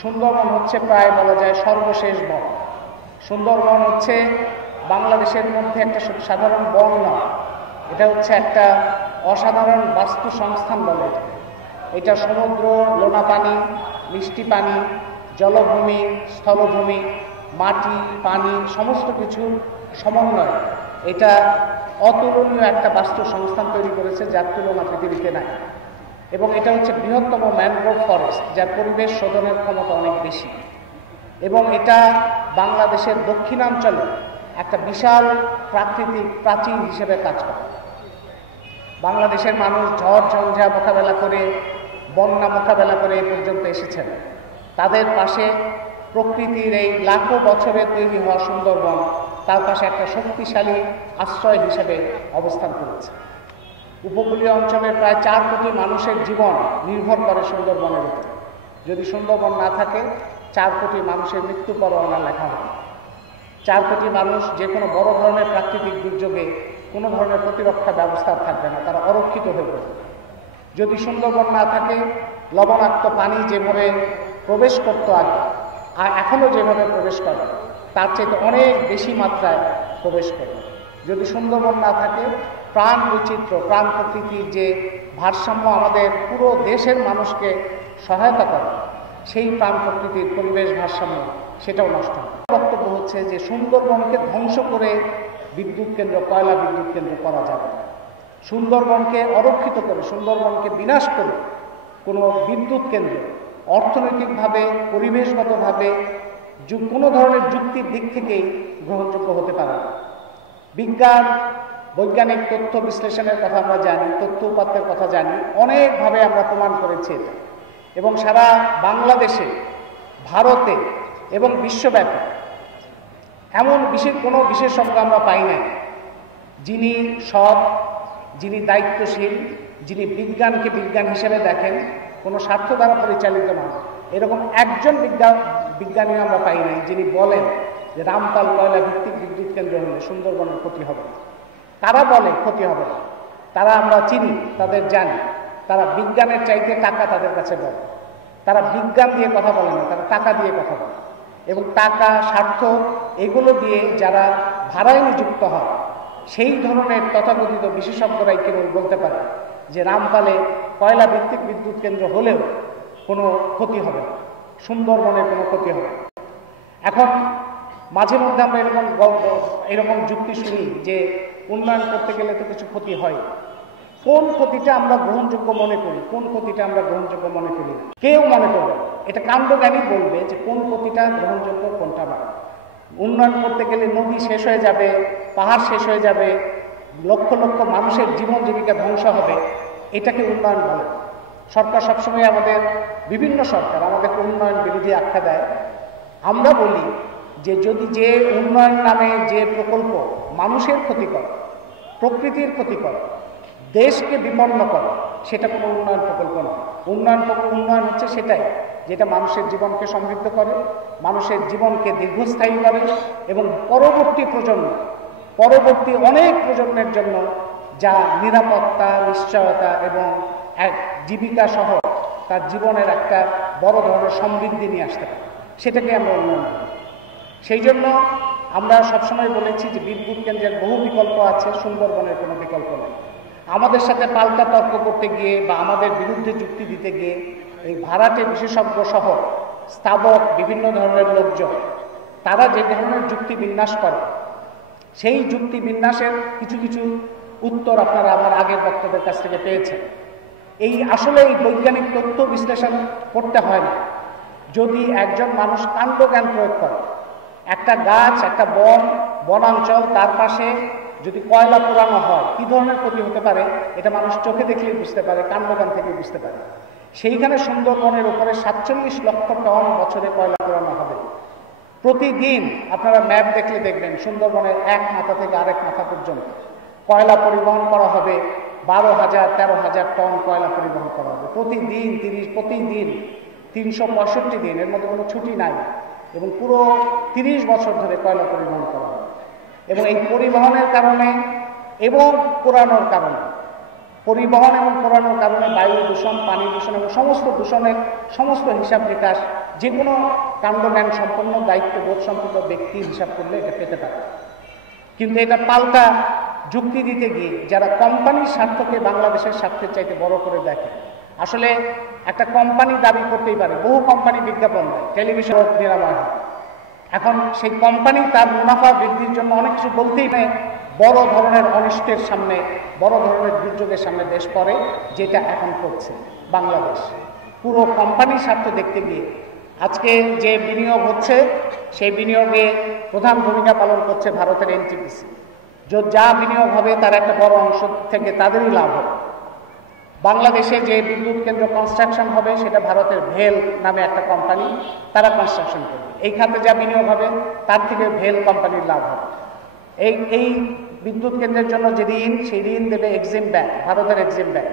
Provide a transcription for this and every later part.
সুন্দরবন হচ্ছে প্রায় বলা যায় সর্বশেষ বন। সুন্দরবন হচ্ছে বাংলাদেশের মধ্যে একটা সাধারণ বন নয়, এটা হচ্ছে একটা অসাধারণ বাস্তু সংস্থান বলে। এটা সমুদ্র, লোনা পানি, মিষ্টি পানি, জলভূমি, স্থলভূমি, মাটি, পানি সমস্ত কিছুর সমন্বয় এটা অতুলনীয় একটা বাস্তু সংস্থান তৈরি করেছে, যার তুলনা পৃথিবীতে নাই। এবং এটা হচ্ছে বৃহত্তম ম্যানগ্রোভ ফরেস্ট, যার পরিবেশ শোধনের ক্ষমতা অনেক বেশি। এবং এটা বাংলাদেশের দক্ষিণাঞ্চলে একটা বিশাল প্রাকৃতিক প্রাচীর হিসেবে কাজ করে। বাংলাদেশের মানুষ ঝড় ঝঞ্ঝা মোকাবেলা করে, বন্যা মোকাবেলা করে এ পর্যন্ত এসেছেন। তাদের পাশে প্রকৃতির এই লাখো বছরে তৈরি হওয়া সুন্দরবন তার পাশে একটা শক্তিশালী আশ্রয় হিসেবে অবস্থান করেছে। উপকূলীয় অঞ্চলের প্রায় 4 কোটি মানুষের জীবন নির্ভর করে সুন্দরবনের উপর। যদি সুন্দরবন না থাকে 4 কোটি মানুষের মৃত্যু পরোয়ানা লেখা হবে। 4 কোটি মানুষ যে কোনো বড় ধরনের প্রাকৃতিক দুর্যোগে কোনো ধরনের প্রতিরক্ষা ব্যবস্থা থাকবে না, তারা অরক্ষিত হয়ে পড়বে। যদি সুন্দরবন না থাকে লবণাক্ত পানি যেভাবে প্রবেশ করত আগে আর এখনও যেভাবে প্রবেশ করে তার চাইতে অনেক বেশি মাত্রায় প্রবেশ করে। যদি সুন্দরবন না থাকে প্রাণ বৈচিত্র্য, প্রাণ প্রকৃতির যে ভারসাম্য আমাদের পুরো দেশের মানুষকে সহায়তা করে, সেই প্রাণ প্রকৃতির পরিবেশ ভারসাম্য সেটাও নষ্ট হয়। বক্তব্য হচ্ছে যে সুন্দরবনকে ধ্বংস করে বিদ্যুৎ কেন্দ্র, কয়লা বিদ্যুৎ কেন্দ্র করা যাবে না। সুন্দরবনকে অরক্ষিত করে, সুন্দরবনকে বিনাশ করে কোনো বিদ্যুৎ কেন্দ্র অর্থনৈতিকভাবে, পরিবেশগতভাবে কোনো ধরনের যুক্তির দিক থেকেই গ্রহণযোগ্য হতে পারে না। বিজ্ঞান, বৈজ্ঞানিক তথ্য বিশ্লেষণের কথা আমরা জানি, তথ্য উপাত্তের কথা জানি, অনেকভাবে আমরা প্রমাণ করেছি এটা। এবং সারা বাংলাদেশে, ভারতে এবং বিশ্বব্যাপী এমন কোনো বিশেষজ্ঞ আমরা পাই নাই যিনি সৎ, যিনি দায়িত্বশীল, যিনি বিজ্ঞানকে বিজ্ঞান হিসেবে দেখেন, কোনো স্বার্থ দ্বারা পরিচালিত নয়, এরকম একজন বিজ্ঞানী আমরা পাই নাই যিনি বলেন যে রামপাল কয়লা ভিত্তিক বিদ্যুৎ কেন্দ্র হলে সুন্দরবনের ক্ষতি হবে না। তারা বলে ক্ষতি হবে না, তারা আমরা চিনি, তাদের জানি, তারা বিজ্ঞানের চাইতে টাকা তাদের কাছে বলে। তারা বিজ্ঞান দিয়ে কথা বলে না, তারা টাকা দিয়ে কথা বলে। এবং টাকা, স্বার্থ এগুলো দিয়ে যারা ভাড়ায় নিযুক্ত হয় সেই ধরনের তথাকথিত বিশেষজ্ঞরাই কেবল বলতে পারে যে রামপালে কয়লা ভিত্তিক বিদ্যুৎ কেন্দ্র হলেও কোনো ক্ষতি হবে না, সুন্দরবনের কোনো ক্ষতি হবে না। এখন মাঝে মধ্যে আমরা এরকম যুক্তি শুনি যে উন্নয়ন করতে গেলে তো কিছু ক্ষতি হয়। কোন ক্ষতিটা আমরা গ্রহণযোগ্য মনে করি, কোন ক্ষতিটা আমরা গ্রহণযোগ্য মনে করি না, কেউ মনে করবে এটা কাণ্ডজ্ঞানী বলবে যে কোন ক্ষতিটা গ্রহণযোগ্য, কোনটা না। উন্নয়ন করতে গেলে নদী শেষ হয়ে যাবে, পাহাড় শেষ হয়ে যাবে, লক্ষ লক্ষ মানুষের জীবন জীবিকা ধ্বংস হবে, এটাকে উন্নয়ন বলে। সরকার সবসময় বিভিন্ন সরকার আমাদেরকে উন্নয়ন বিরোধী আখ্যা দেয়। আমরা বলি যে যদি যে উন্নয়ন নামে যে প্রকল্প মানুষের ক্ষতি করে, প্রকৃতির ক্ষতি করে, দেশকে বিপন্ন করে, সেটা কোনো উন্নয়ন প্রকল্প নয়। উন্নয়ন হচ্ছে সেটাই যেটা মানুষের জীবনকে সমৃদ্ধ করে, মানুষের জীবনকে দীর্ঘস্থায়ী করে এবং পরবর্তী অনেক প্রজন্মের জন্য যা নিরাপত্তা, নিশ্চয়তা এবং এক জীবিকা সহ তার জীবনের একটা বড় ধরনের সমৃদ্ধি নিয়ে আসতে পারে, সেটাকে আমরা উন্নয়ন করি। সেই জন্য আমরা সবসময় বলেছি যে বিদ্যুৎ কেন্দ্রের বহু বিকল্প আছে, সুন্দরবনের কোনো বিকল্প নেই। আমাদের সাথে পাল্টা তর্ক করতে গিয়ে বা আমাদের বিরুদ্ধে যুক্তি দিতে গিয়ে এই ভাড়াটে বিশেষজ্ঞ সহ স্থাবক বিভিন্ন ধরনের লোকজন তারা যে ধরনের যুক্তি বিন্যাস করে, সেই যুক্তি বিন্যাসের কিছু কিছু উত্তর আপনারা আমার আগের বক্তব্যের কাছ থেকে পেয়েছেন। আসলে এই বৈজ্ঞানিক তথ্য বিশ্লেষণ করতে হয় না। যদি একজন মানুষ কাণ্ডজ্ঞান প্রয়োগ করে, একটা গাছ, একটা বনাঞ্চল, তার পাশে যদি কয়লা পোড়ানো হয় কী ধরনের ক্ষতি হতে পারে এটা মানুষ চোখে দেখলেই বুঝতে পারে, কাণ্ডজ্ঞান থেকে বুঝতে পারে। সেইখানে সুন্দরবনের উপরে 47 লক্ষ টন বছরে কয়লা পোড়ানো হবে প্রতিদিন। আপনারা ম্যাপ দেখলে দেখবেন সুন্দরবনের এক মাথা থেকে আরেক মাথা পর্যন্ত কয়লা পরিবহন করা হবে। 12,000-13,000 টন কয়লা পরিবহন করা হবে প্রতিদিন, 365 দিন, এর মধ্যে কোনো ছুটি নাই। এবং পুরো 30 বছর ধরে কয়লা পরিবহন করা হবে। এবং এই পরিবহনের কারণে এবং পোড়ানোর কারণে, পরিবহন এবং পোড়ানোর কারণে বায়ু দূষণ, পানি দূষণ এবং সমস্ত দূষণের সমস্ত হিসাব নিকাশ যে কোনো কাণ্ডজ্ঞান সম্পন্ন দায়িত্ববোধ সম্পন্ন ব্যক্তি হিসাব করলে এটা পেতে পারে। কিন্তু এটা পাল্টা যুক্তি দিতে গিয়ে যারা কোম্পানির স্বার্থকে বাংলাদেশের স্বার্থের চাইতে বড় করে দেখে, আসলে একটা কোম্পানি দাবি করতেই পারে, বহু কোম্পানি বিজ্ঞাপন দেয়, টেলিভিশন নিরাময় হয়। এখন সেই কোম্পানি তার মুনাফা বৃদ্ধির জন্য অনেক কিছু বলতেই নেই, বড় ধরনের অনিষ্টের সামনে, বড় ধরনের দুর্যোগের সামনে দেশ পড়ে, যেটা এখন করছে বাংলাদেশ। পুরো কোম্পানির স্বার্থ দেখতে গিয়ে আজকে যে বিনিয়োগ হচ্ছে, সেই বিনিয়োগে প্রধান ভূমিকা পালন করছে ভারতের এনটিপিসি। যা বিনিয়োগ হবে তার একটা বড় অংশ থেকে তাদেরই লাভ হবে। বাংলাদেশে যে বিদ্যুৎ কেন্দ্র কনস্ট্রাকশন হবে সেটা ভারতের ভেল নামে একটা কোম্পানি, তারা কনস্ট্রাকশন করবে। এই খাতে যা বিনিয়োগ হবে তার থেকে ভেল কোম্পানির লাভ হবে। এই বিদ্যুৎ কেন্দ্রের জন্য যে ঋণ, সেই ঋণ দেবে এক্সিম ব্যাংক, ভারতের এক্সিম ব্যাংক।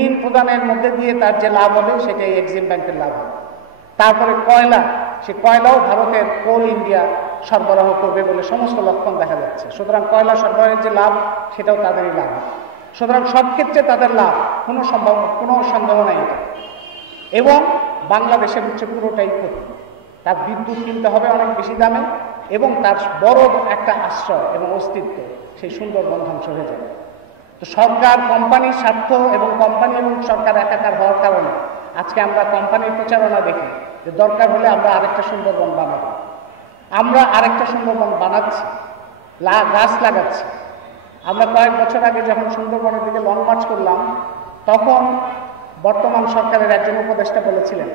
ঋণ প্রদানের মধ্যে দিয়ে তার যে লাভ হবে সেটা এই এক্সিম ব্যাংকের লাভ হবে। তারপরে কয়লা, সে কয়লাও ভারতের কোল ইন্ডিয়া সরবরাহ করবে বলে সমস্ত লক্ষণ দেখা যাচ্ছে। সুতরাং কয়লা সরবরাহের যে লাভ সেটাও তাদেরই লাভ হবে। সুতরাং সব ক্ষেত্রে তাদের লাভ, কোনো সন্দেহ নাই এটা। এবং বাংলাদেশের হচ্ছে পুরোটাই ক্ষতি। তার বিদ্যুৎ কিনতে হবে অনেক বেশি দামে, এবং তার বড় একটা আশ্রয় এবং অস্তিত্ব সেই সুন্দরবন ধ্বংস হয়ে যাবে। তো সরকার, কোম্পানির স্বার্থ এবং কোম্পানি এবং সরকার একাকার হওয়ার কারণে আজকে আমরা কোম্পানির প্রচারণা দেখি যে দরকার হলে আমরা আরেকটা সুন্দরবন বানাবো। আমরা আরেকটা সুন্দরবন বানাচ্ছি, গাছ লাগাচ্ছি। আমরা কয়েক বছর আগে যখন সুন্দরবনের দিকে লং মার্চ করলাম, তখন বর্তমান সরকারের একজন উপদেষ্টা বলেছিলেন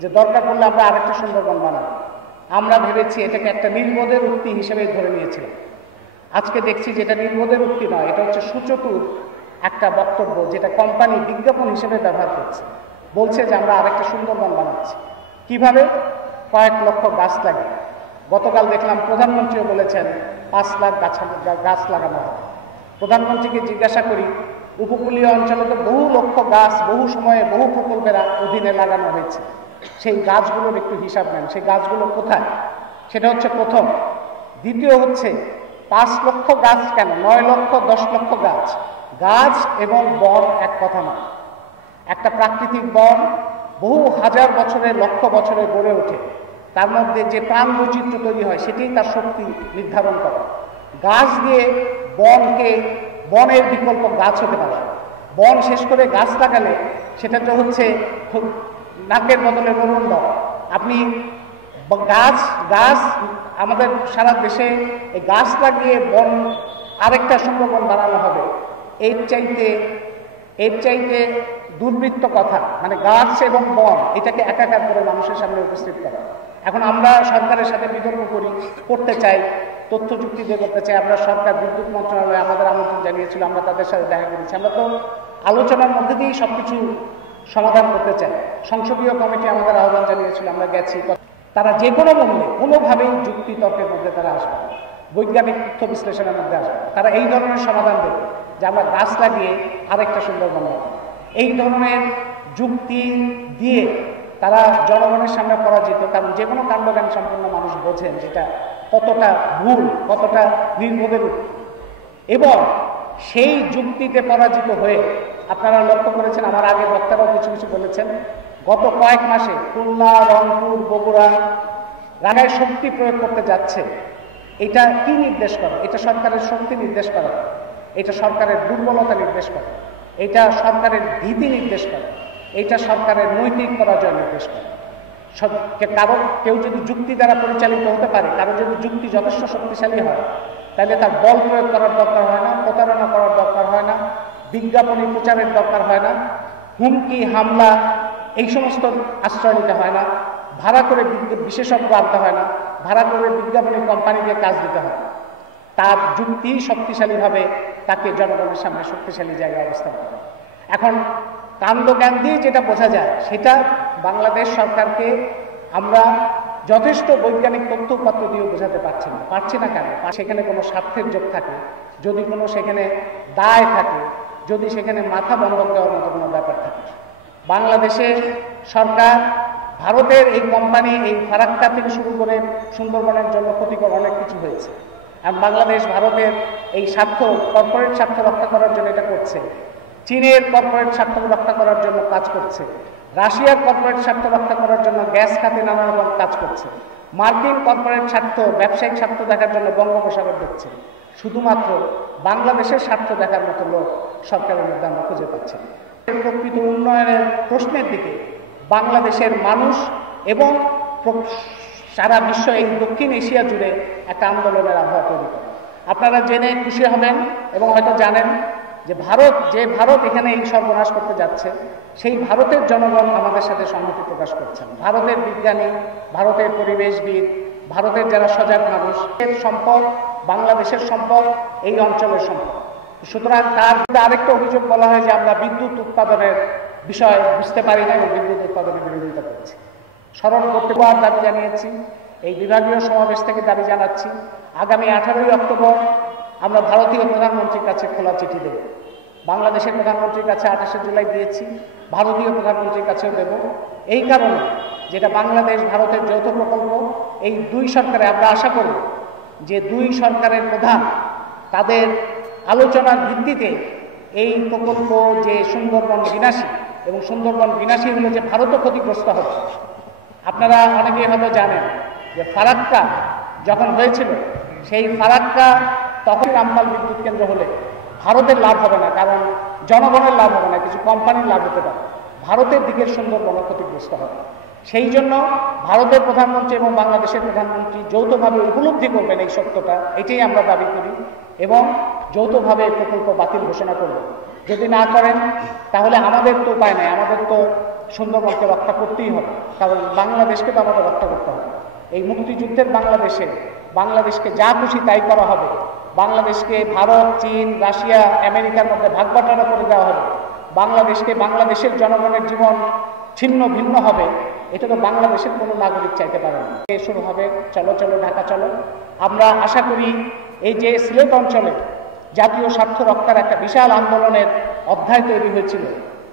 যে দরকার পড়লে আমরা আরেকটা সুন্দরবন বানাবো। আমরা ভেবেছি এটাকে একটা নির্বোধের উক্তি হিসেবে ধরে নিয়েছিলাম। আজকে দেখছি যেটা নির্বোধের উক্তি নয়, এটা হচ্ছে সুচতুর একটা বক্তব্য, যেটা কোম্পানি বিজ্ঞাপন হিসেবে ব্যবহার করছে। বলছে যে আমরা আরেকটা সুন্দরবন বানাচ্ছি। কিভাবে? কয়েক লক্ষ গাছ লাগে। গতকাল দেখলাম প্রধানমন্ত্রীও বলেছেন 5 লাখ গাছ লাগানো হবে। প্রধানমন্ত্রীকে জিজ্ঞাসা করি, উপকূলীয় অঞ্চলে তো বহু লক্ষ গাছ বহু সময়ে বহু প্রকল্পের অধীনে লাগানো হয়েছে, সেই গাছগুলোর একটু হিসাব নেন, সেই গাছগুলো কোথায়? সেটা হচ্ছে প্রথম। দ্বিতীয় হচ্ছে 5 লক্ষ গাছ কেন, 9 লক্ষ 10 লক্ষ গাছ। গাছ এবং বন এক কথা না। একটা প্রাকৃতিক বন বহু হাজার বছরের, লক্ষ বছরে গড়ে ওঠে, তার মধ্যে যে প্রাণ বৈচিত্র্য তৈরি হয় সেটি তার শক্তি নির্ধারণ করে। গাছ দিয়ে বনের বিকল্প গাছ হতে পারে। বন শেষ করে গাছ লাগালে সেটা তো হচ্ছে নাকের বদলে রোলন দাও। আপনি গাছ আমাদের সারা দেশে এই গাছ লাগিয়ে বন আরেকটা সুন্দরবন বানানো হবে, এর চাইতে দুর্বৃত্ত কথা। মানে গাছ এবং বন এটাকে একাকার করে মানুষের সামনে উপস্থিত করা। এখন আমরা সরকারের সাথে বিতর্ক করতে চাই, তথ্য যুক্তি দিয়ে করতে চাই। আমরা সরকার, বিদ্যুৎ মন্ত্রণালয় আমাদের আমন্ত্রণ জানিয়েছিল, আমরা তাদের সাথে দেখা করেছি। আমরা তো আলোচনার মধ্যে দিয়েই সবকিছু সমাধান করতে চাই। সংসদীয় কমিটি আমাদের আহ্বান জানিয়েছিল, আমরা গেছি। তারা যে কোনো মূল্যে কোনোভাবেই যুক্তি তর্কের মধ্যে তারা আসবে, বৈজ্ঞানিক তথ্য বিশ্লেষণের মধ্যে আসবে। তারা এই ধরনের সমাধান দেবে যে আমরা গাছ লাগিয়ে আরেকটা সুন্দরবন বানাবো। এই ধরনের যুক্তি দিয়ে তারা জনগণের সামনে পরাজিত। কারণ যে কোনো কাণ্ডজ্ঞান সম্পন্ন মানুষ বোঝেন যেটা কতটা ভুল, কতটা নির্বোধের উক্তি। এবং সেই যুক্তিতে পরাজিত হয়ে আপনারা লক্ষ্য করেছেন, আমার আগে বক্তারাও কিছু কিছু বলেছেন, গত কয়েক মাসে খুলনা, রংপুর, বগুড়া রাগায় শক্তি প্রয়োগ করতে যাচ্ছে। এটা কি নির্দেশ করে? এটা সরকারের শক্তি নির্দেশ করে, এটা সরকারের দুর্বলতা নির্দেশ করে, এটা সরকারের ভীতি নির্দেশ করে, এটা সরকারের নৈতিক পরাজয় নির্দেশ করে। কেউ যদি যুক্তি দ্বারা পরিচালিত হতে পারে, কারো যদি যুক্তি যথেষ্ট শক্তিশালী হয়, তাহলে তার বল প্রয়োগ করার দরকার হয় না, প্রতারণা করার দরকার হয় না, বিজ্ঞাপনী প্রচারের দরকার হয় না, হুমকি হামলা এই সমস্ত আশ্রয় নিতে হয় না, ভাড়া করে বিশেষজ্ঞ আনতে হয় না, ভাড়া করে বিজ্ঞাপনী কোম্পানিকে কাজ দিতে হয়। তার যুক্তি শক্তিশালীভাবে তাকে জনগণের সামনে শক্তিশালী জায়গায় অবস্থান করে। এখন কাণ্ডজ্ঞান দিয়ে যেটা বোঝা যায়, সেটা বাংলাদেশ সরকারকে আমরা যথেষ্ট বৈজ্ঞানিক তথ্যপত্র দিয়ে বোঝাতে পারছি না কেন? সেখানে কোনো স্বার্থের যোগ থাকে, যদি কোনো সেখানে দায় থাকে, যদি সেখানে মাথা বন্ধক দেওয়ার মতো কোনো ব্যাপার থাকে। বাংলাদেশের সরকার ভারতের এই কোম্পানি, এই ফারাক্কা থেকে শুরু করে সুন্দরবনের জন্য ক্ষতিকর অনেক কিছু হয়েছে। আর বাংলাদেশ ভারতের এই স্বার্থ, কর্পোরেট স্বার্থ রক্ষা করার জন্য এটা করছে। চীনের কর্পোরেট স্বার্থ রক্ষা করার জন্য কাজ করছে, রাশিয়ার কর্পোরেট স্বার্থ রক্ষা করার জন্য গ্যাস খাতে নানা রকম কাজ করছে, মার্কিন কর্পোরেট স্বার্থ ব্যবসায়িক স্বার্থ দেখার জন্য বঙ্গোপসাগর দেখছে। শুধুমাত্র বাংলাদেশের স্বার্থ দেখার মতো লোক সরকারের মধ্যে আমরা খুঁজে পাচ্ছি না। প্রকৃত উন্নয়নের প্রশ্নের দিকে বাংলাদেশের মানুষ এবং সারা বিশ্ব, এই দক্ষিণ এশিয়া জুড়ে একটা আন্দোলনের আবহাওয়া তৈরি করে। আপনারা জেনে খুশি হবেন এবং হয়তো জানেন যে ভারত এখানে এই সর্বনাশ করতে যাচ্ছে, সেই ভারতের জনগণ আমাদের সাথে সংহতি প্রকাশ করছেন। ভারতের বিজ্ঞানী, ভারতের পরিবেশবিদ, ভারতের যারা সজাগ মানুষ, সম্পদ বাংলাদেশের সম্পদ, এই অঞ্চলের সম্পদ। সুতরাং তার আরেকটা অভিযোগ বলা হয় যে আমরা বিদ্যুৎ উৎপাদনের বিষয় বুঝতে পারি না এবং বিদ্যুৎ উৎপাদনের বিরোধিতা করছি। স্মরণ করতে পারার দাবি জানিয়েছি, এই বিভাগীয় সমাবেশ থেকে দাবি জানাচ্ছি, আগামী 18ই অক্টোবর আমরা ভারতীয় প্রধানমন্ত্রীর কাছে খোলা চিঠি দেব। বাংলাদেশের প্রধানমন্ত্রীর কাছে 28শে জুলাই দিয়েছি, ভারতীয় প্রধানমন্ত্রীর কাছেও দেব। এই কারণে যেটা বাংলাদেশ ভারতের যৌথ প্রকল্প, এই দুই সরকারে আমরা আশা করব যে দুই সরকারের প্রধান তাদের আলোচনার ভিত্তিতে এই প্রকল্প যে সুন্দরবন বিনাশী, এবং সুন্দরবন বিনাশী হলে যে ভারতও ক্ষতিগ্রস্ত হবে। আপনারা অনেকেই হয়তো জানেন যে ফারাক্কা যখন হয়েছিল, সেই ফারাক্কা তখন রামপাল বিদ্যুৎ কেন্দ্র হলে ভারতের লাভ হবে না, কারণ জনগণের লাভ হবে না, কিছু কোম্পানির লাভ হতে পারে, ভারতের দিকের সুন্দরবন ক্ষতিগ্রস্ত হবে। সেই জন্য ভারতের প্রধানমন্ত্রী এবং বাংলাদেশের প্রধানমন্ত্রী যৌথভাবে উপলব্ধি করবেন এই সত্যটা, এটাই আমরা দাবি করি, এবং যৌথভাবে এই প্রকল্প বাতিল ঘোষণা করব। যদি না করেন তাহলে আমাদের তো উপায় নাই, আমাদের তো সুন্দরবনকে রক্ষা করতেই হবে, কারণ বাংলাদেশকে তো আমাদের রক্ষা করতে হবে। এই মুক্তিযুদ্ধের বাংলাদেশকে যা খুশি তাই করা হবে, বাংলাদেশকে ভারত, চীন, রাশিয়া, আমেরিকার মধ্যে ভাগবাটোয়ারা করে দেওয়া হবে, বাংলাদেশের জনগণের জীবন ছিন্ন ভিন্ন হবে, এটা তো বাংলাদেশের কোনো নাগরিক চাইতে পারে না। শুরু হবে চলো চলো ঢাকা চলো। আমরা আশা করি এই যে সিলেট অঞ্চলে জাতীয় স্বার্থ রক্ষার একটা বিশাল আন্দোলনের অধ্যায় তৈরি হয়েছিল,